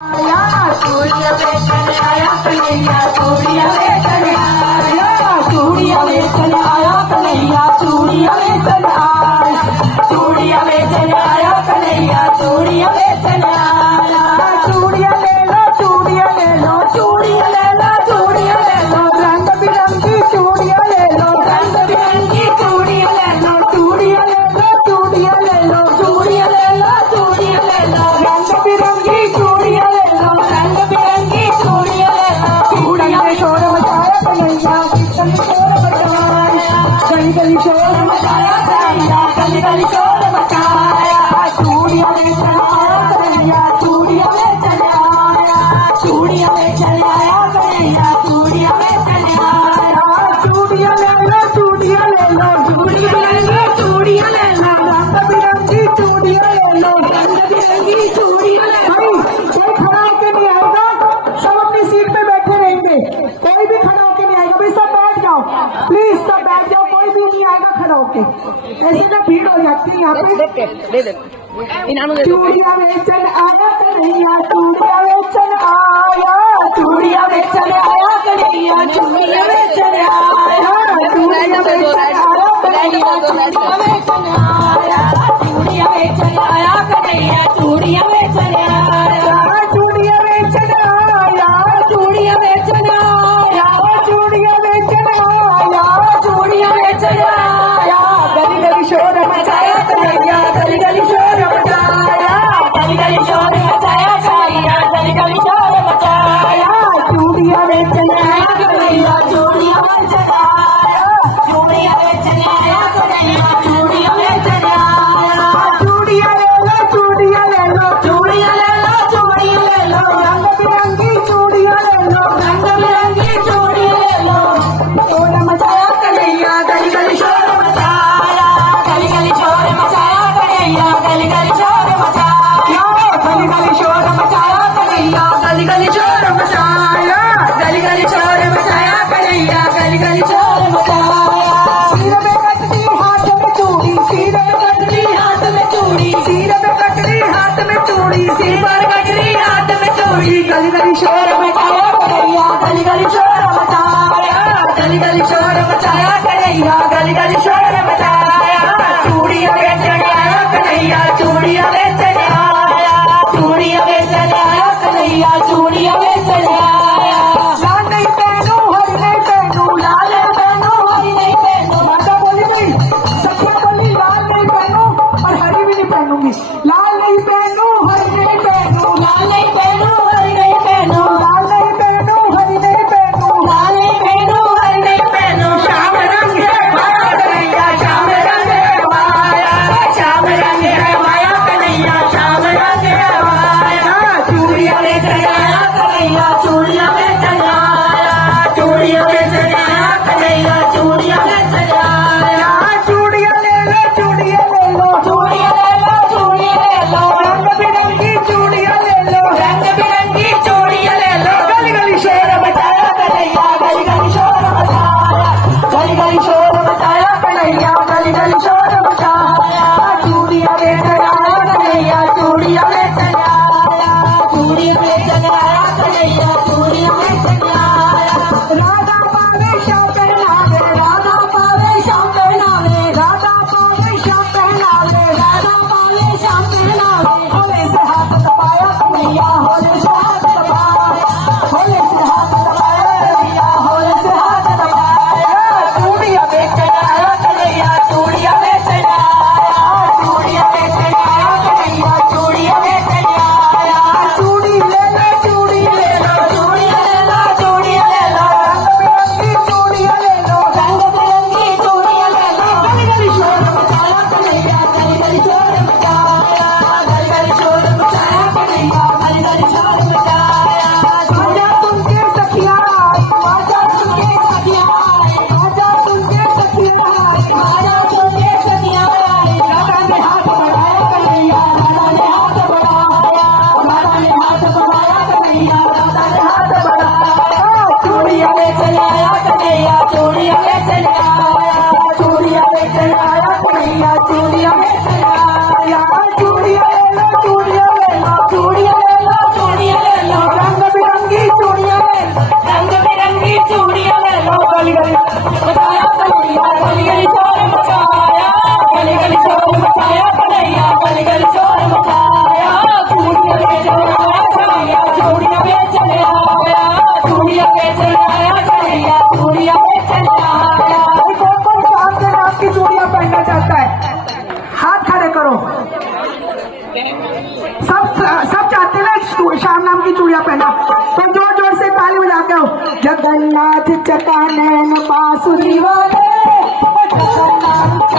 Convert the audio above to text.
चूड़िया बेचन आया कन्हैया, चूड़िया बेचन आया, चूड़िया बेचन आया कन्हैया, चूड़िया बेचन आया, चूड़िया बेचन आया कन्हैया, चूड़िया बेचन आया। चूड़िया ले लो, चूड़िया ले लो, चूड़िया ले लो, चूड़िया ले लो, रंग बिरंगी चूड़िया ले लो, रंग बिरंगी चूड़िया ले लो, चूड़िया ले लो, चूड़िया ले लो, चूड़िया ले लो, चूड़िया ले लो, रंग बिरंगी चूड़िया ले लो, रंग बिरंगी चूड़िया ले लो। चूड़िया में शोर मचाया कन्हैया, कीर्तन में शोर मचाया, गली गली शोर मचाया कन्हैया, गली गली शोर मचाया। चूड़िया में चलाया कन्हैया, चूड़िया में चलाया, चूड़िया में चलाया कन्हैया, चूड़िया में चलाया। चूड़िया ले लो, चूड़िया ले लो, चूड़िया ले लो, चूड़िया ले लो, रंग बिरंगी चूड़िया ले लो, रंग बिरंगी चूड़िया ले लो। कोई खड़ा होके नहीं आएगा, सब अपनी सीट पे बैठे रहेंगे, कोई भी खड़ा होके नहीं आएगा। भाई सब बैठ जाओ, प्लीज सब बैठ जाओ, कोई भी नहीं आएगा खड़ा होके, ऐसे ना भीड़ हो जाती है यहाँ पे। चूड़िया बेचन आया कन्हैया, चूड़िया बेचन आया, चूड़िया बेचन आया कन्हैया, चूड़िया बेचन आया, चूड़िया बेचन आया कन्हैया, चूड़िया बेचन आया, चूड़िया बेचन आया कन्हैया, चूड़िया बेचन आया, चूड़िया बेचन आया, चूड़िया बेचन आया, चूड़िया बेचन आया, चूड़िया बेचन आया। गली गली शोर मचाया कन्हैया, गली गली शोर मचाया, गली गली शोर मचाया कन्हैया, गली गली शोर मचाया। चूड़िया बेचन आया कन्हैया, चूड़िया बेचन आया, चूड़िया बेचन आया कन्हैया, चूड़िया बेचन आया। चूड़िया ले लो, चूड़िया ले लो, चूड़िया ले लो, चूड़िया ले लो, रंग बिरंगी चूड़िया ले लो, रंग बिरंगी चूड़िया ले लो। शोर मचाया कन्हैया, गली गली शोर मचाया, गली गली शोर मचाया कन्हैया, गली गली शोर मचाया, गली गली शोर मचाया कन्हैया, गली गली शोर मचाया, गली गली शोर मचाया कन्हैया, गली गली शोर मचाया। सिर में कटरी हाथ में चूड़ी, सिर में कटरी हाथ में चूड़ी, सिर में कटरी हाथ में चूड़ी, सिर पर कटरी हाथ में चूड़ी। गली गली शोर मचाया कन्हैया, गली गली शोर मचाया, गली गली शोर मचाया कन्हैया, गली गली शोर मचाया। चूड़िया बेचन आया कन्हैया, चूड़िया बेचन आया, चूड़िया बेचन आया कन्हैया, चूड़िया बेचन आया। लाल नहीं पहनू, हरी नहीं पहनू, लाल नहीं पहनू, हरी नहीं पहनू। माता बोली नहीं, सखिया बोली लाल नहीं पहनू और हरी भी नहीं पहनूंगी। लाल नहीं पहनू, हरी नहीं पहनू, लाल नहीं पहनू, हरी नहीं पहनू, लाल नहीं पहनू, हरी नहीं पहनू, लाल नहीं पहनू, हरी नहीं पहनू। श्याम रंग है माया कन्हैया, श्याम रंग है माया, श्याम रंग है माया कन्हैया, श्याम रंग है माया। चूड़िया बेचन आया कन्हैया, चूड़िया बेचन आया, चूड़िया बेचन आया कन्हैया, चूड़िया बेचन आया। चूड़िया ले लो, चूड़िया ले लो, चूड़िया ले लो, चूड़िया ले लो, रंग बिरंगी चूड़िया ले लो, रंग बिरंगी चूड़िया ले लो। गली गली शोर मचाया कन्हैया, गली गली शोर मचाया, गली गली शोर मचाया कन्हैया, गली गली शोर मचाया। चूड़िया बेचन आया कन्हैया, चूड़िया बेचन आया, चूड़िया बेचन आया कन्हैया, चूड़िया बेचन आया। राधा पावे श्याम पहनावे, राधा पावे श्याम पहनावे, राधा पावे श्याम पहनावे, राधा पावे श्याम पहनावे। होले से हाथ दबाया कन्हैया, होले से हाथ दबाया, होले से हाथ दबाया कन्हैया, होले से हाथ दबाया। चूड़िया बेचन आया कन्हैया, चूड़िया बेचन आया, चूड़िया बेचन आया कन्हैया, चूड़िया बेचन आया। चूड़ी ले लो, चूड़ी ले लो, चूड़िया ले लो, चूड़िया ले लो, रंग बिरंगी चूड़िया ले लो, रंग बिरंगी चूड़िया ले लो। गली गली शोर मचाया कन्हैया, गली गली शोर मचाया, गली गली शोर मचाया कन्हैया, गली गली शोर मचाया। आजा तुमके सखिया आई, आजा तुमके सखिया आई, आजा तुमके सखिया आई, आजा तुमके सखिया आई। राधा ने हाथ बढ़ाया कन्हैया, राधा ने हाथ बढ़ाया, राधा ने हाथ बढ़ाया कन्हैया, राधा ने हाथ बढ़ाया। चूड़िया बेचन आया कन्हैया, चूड़िया बेचन आया, चूड़िया बेचन आया कन्हैया, चूड़िया बेचन आया। चूड़िया ले लो, चूड़िया ले लो, चूड़िया ले लो, चूड़िया ले कन्हैया चूड़िया बेचने आया। कौन कौन श्याम के नाम की चूड़ियां पहनना चाहता है? हाथ खड़े करो। सब चाहते हैं श्याम नाम की चूड़ियां पहना, तो जोर जोर से ताली बजा के हो। जगन्नाथ चकानन बांसुरी वाले, जगन्नाथ